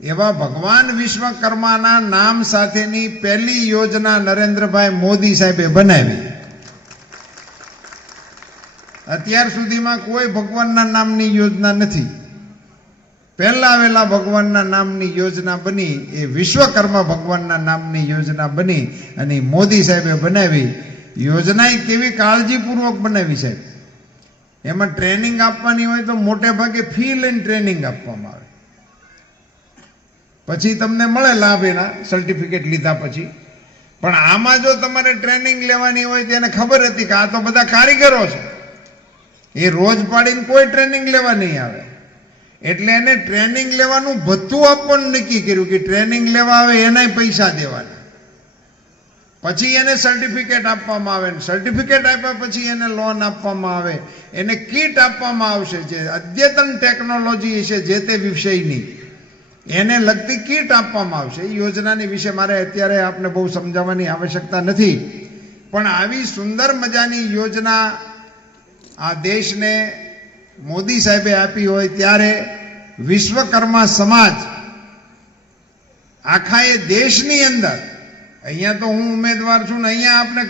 એવા ભગવાન વિશ્વકર્માના નામ સાથેની પહેલી યોજના નરેન્દ્રભાઈ મોદી સાહેબે બનાવી. અત્યાર સુધીમાં કોઈ ભગવાનના નામની યોજના નથી. પહેલા વેલા ભગવાનના નામની યોજના બની એ વિશ્વકર્મા ભગવાનના નામની યોજના બની અને મોદી સાહેબે બનાવી. યોજના કેવી કાળજીપૂર્વક બનાવી સાહેબ. એમાં ટ્રેનિંગ આપવાની હોય તો મોટે ભાગે ફી લઈને ટ્રેનિંગ આપવામાં આવે, પછી તમને મળે લાભ એના સર્ટિફિકેટ લીધા પછી. પણ આમાં જો તમારે ટ્રેનિંગ લેવાની હોય તો એને ખબર હતી કે આ તો બધા કારીગરો છે, એ રોજ પાડીને કોઈ ટ્રેનિંગ લેવા નહીં આવે. એટલે એને ટ્રેનિંગ લેવાનું ભથ્થું આપવાનું નક્કી કર્યું કે ટ્રેનિંગ લેવા આવે એનાય પૈસા દેવાના. પછી એને સર્ટિફિકેટ આપવામાં આવે, સર્ટિફિકેટ આપ્યા પછી એને લોન આપવામાં આવે, એને કીટ આપવામાં આવશે જે અદ્યતન ટેકનોલોજી છે જે તે વિષયની એને લગતી કીટ આપવામાં આવશે. એ યોજનાની વિશે મારે અત્યારે આપને બહુ સમજાવવાની આવશ્યકતા નથી. પણ આવી સુંદર મજાની યોજના આ દેશને મોદી સાહેબે આપી હોય ત્યારે વિશ્વકર્મા સમાજ આખા એ દેશની અંદર, અહીંયા તો હું ઉમેદવાર છું ને અહીંયા આપણે